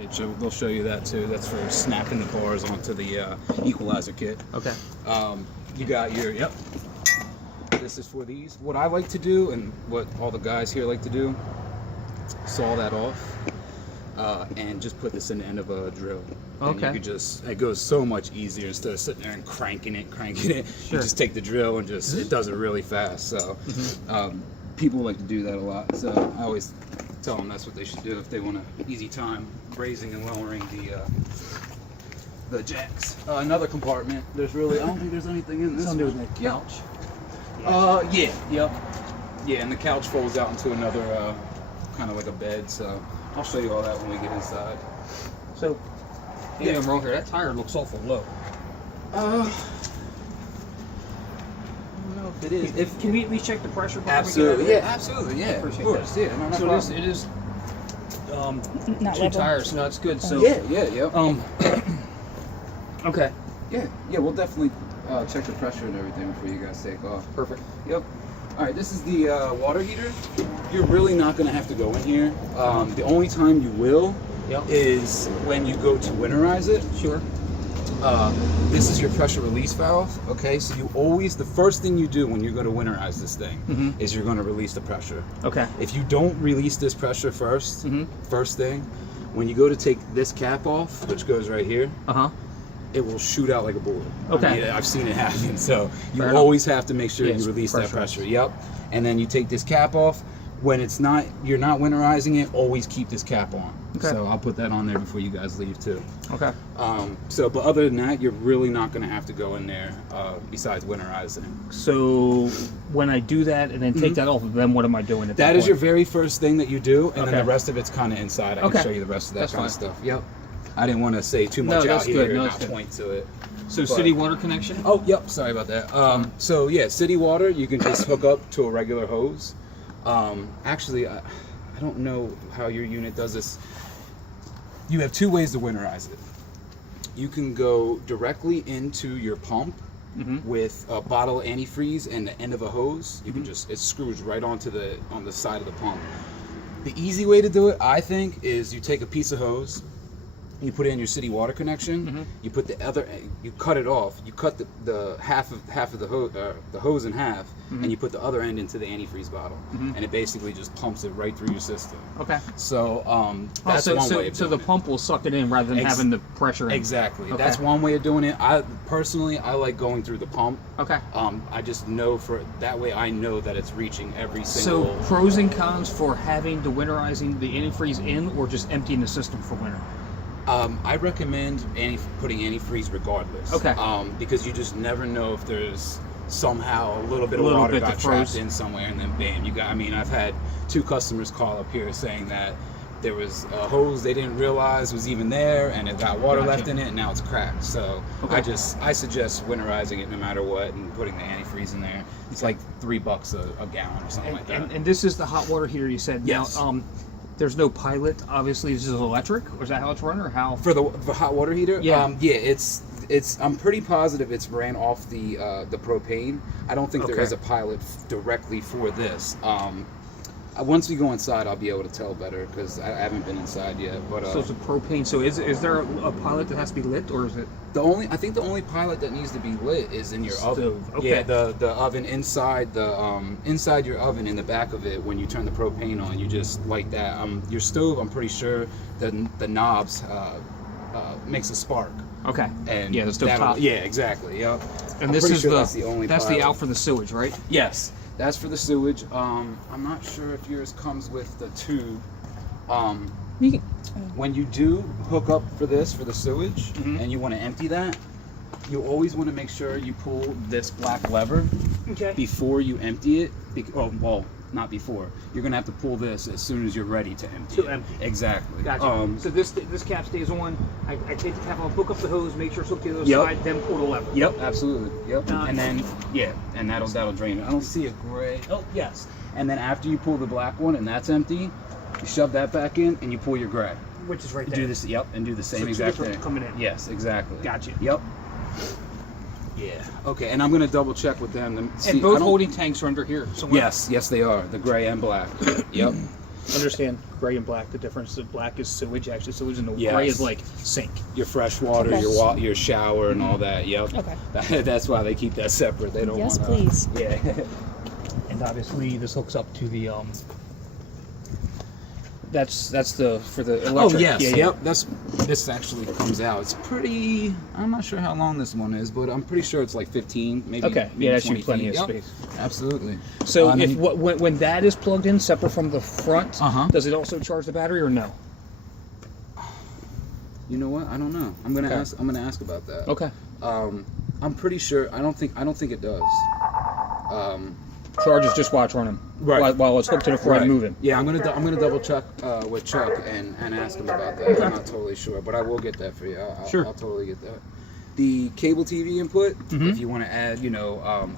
package, so they'll show you that too. That's for snapping the bars onto the equalizer kit. Okay. You got your, yep. This is for these. What I like to do, and what all the guys here like to do, saw that off, and just put this in the end of a drill. And Okay. you could just, it goes so much easier instead of sitting there and cranking it. Sure. You just take the drill and just, it does it really fast. So people like to do that a lot. So I always tell them that's what they should do if they want an easy time raising and lowering the jacks. Another compartment, there's really, I don't think there's anything in this Something to do one. with the couch. Yeah, yep. Yeah, and the couch folds out into another kind of like a bed, so I'll show you all that when we get inside. So, maybe I'm wrong here. That tire looks awful low. I don't know if it is. Can we at least check the pressure? before we get Absolutely, out of yeah, absolutely, yeah, of Appreciate course, that. yeah. No, no So problem. it is Not two level. tires. No, it's good. So Yeah. okay, Yeah, we'll definitely check the pressure and everything before you guys take off. perfect. Yep. All right, this is the water heater. You're really not gonna have to go in here. The only time you will Yep. is when you go to winterize it. Sure. This is your pressure release valve. Okay, so you always, the first thing you do when you're going to winterize this thing is you're going to release the pressure. Okay. If you don't release this pressure first, first thing, when you go to take this cap off, which goes right here, it will shoot out like a bullet. Okay. I mean, I've seen it happen. So you Fair enough. always have to make sure Yeah, you it's release that pressurized. pressure. Yep. And then you take this cap off. When it's not, you're not winterizing it, always keep this cap on. Okay. So I'll put that on there before you guys leave too. Okay. But other than that, you're really not going to have to go in there besides winterizing. So when I do that and then take that off, then what am I doing at that That is your point? very first thing that you do, and then Okay. the rest of it's kind of inside. I Okay. can show you the rest of that That's kind of fine. stuff. Yep. I didn't want to say too No, much out that's here good. and No, not that's good. point to it. So but- city water connection? Oh, yep. Sorry about that. So yeah, city water, you can just hook up to a regular hose. Actually, I don't know how your unit does this. You have two ways to winterize it. You can go directly into your pump with a bottle of antifreeze and the end of a hose. You can just, it screws right on the side of the pump. The easy way to do it, I think, is you take a piece of hose, you put it in your city water connection, you put the other, you cut it off, you cut the half of the hose in half, and you put the other end into the antifreeze bottle, and it basically just pumps it right through your system. Okay. So that's so, one so, way of so doing the it. pump will suck it in rather than having the pressure in. Exactly. Okay. That's one way of doing it. I personally, I like going through the pump. Okay. I just know for that way I know that it's reaching every So single. pros and cons for having the winterizing the antifreeze in or just emptying the system for winter? I recommend putting antifreeze regardless. Okay. Because you just never know if there's somehow a little bit of Little water bit got that trapped froze. in somewhere, and then bam, you got. I mean, I've had 2 customers call up here saying that there was a hose they didn't realize was even there, and it got water Gotcha. left in it, and now it's cracked. So Okay. I suggest winterizing it no matter what, and putting the antifreeze in there. It's like $3 a gallon or something like that. And this is the hot water heater you said. Yes. Now, there's no pilot. Obviously, this is electric. Or is that how it's run, or how? For the hot water heater, Yeah. It's I'm pretty positive it's ran off the propane. I don't think there Okay. is a pilot directly for this. Once we go inside, I'll be able to tell better because I haven't been inside yet. But So it's a propane. So is there a pilot that has to be lit, or is it? I think the only pilot that needs to be lit is in your oven. Stove, okay. Yeah, the oven inside inside your oven in the back of it. When you turn the propane on, you just light that. Your stove, I'm pretty sure the knobs makes a spark. Okay. And yeah, the stove that'll- top. Yeah, exactly. Yep. And I'm this pretty is sure the that's the only the pilot. out for the sewage, right? Yes, that's for the sewage. I'm not sure if yours comes with the tube. You can, When you do hook up for this for the sewage Mm-hmm. and you want to empty that, you always want to make sure you pull this black lever Okay. before you empty it. Well, not before. You're gonna have to pull this as soon as you're ready to empty. To it. empty. Exactly. Gotcha. So this cap stays on. I take the cap off, hook up the hose, make sure it's hooked to the other Yep. side, then pull the lever. Yep, absolutely. Yep. Uh, And then and that'll drain it. I don't see a gray. Oh yes. And then after you pull the black one and that's empty, you shove that back in and you pull your gray. Which is right there. Do this. Yep. And do the same So two exact different thing. coming in. Yes, exactly. Gotcha. Yep. Yeah. Okay. And I'm gonna double check with them. See, And I both don't- holding tanks are under here somewhere. Yes, they are. The gray and black. Yep. Understand gray and black, the difference. The black is sewage, actually sewage, and the Yes. gray is like sink. Your fresh water, Okay. your shower, and all that. Yep. Okay. That's why they keep that separate. They don't. Yes, wanna, please. Yeah. And obviously this hooks up to the That's the for the Oh electric. yes, Yeah, yeah. yep. This actually comes out. It's pretty. I'm not sure how long this one is, but I'm pretty sure it's like 15, maybe. Okay, maybe yeah, that's 20 plenty feet. of Yep, space. Absolutely. So And if then- when that is plugged in separate from the front, Uh-huh. does it also charge the battery or no? you know what? I don't know. I'm gonna Okay. ask. I'm gonna ask about that. Okay. I'm pretty sure. I don't think it does. Charges just while it's running. Right. While it's hooked to the front and moving. Yeah, I'm gonna double check with Chuck and ask him about that. I'm not totally sure, but I will get that for you. I'll Sure. I'll totally get that. The cable TV input, Mhm. if you want to add, I'm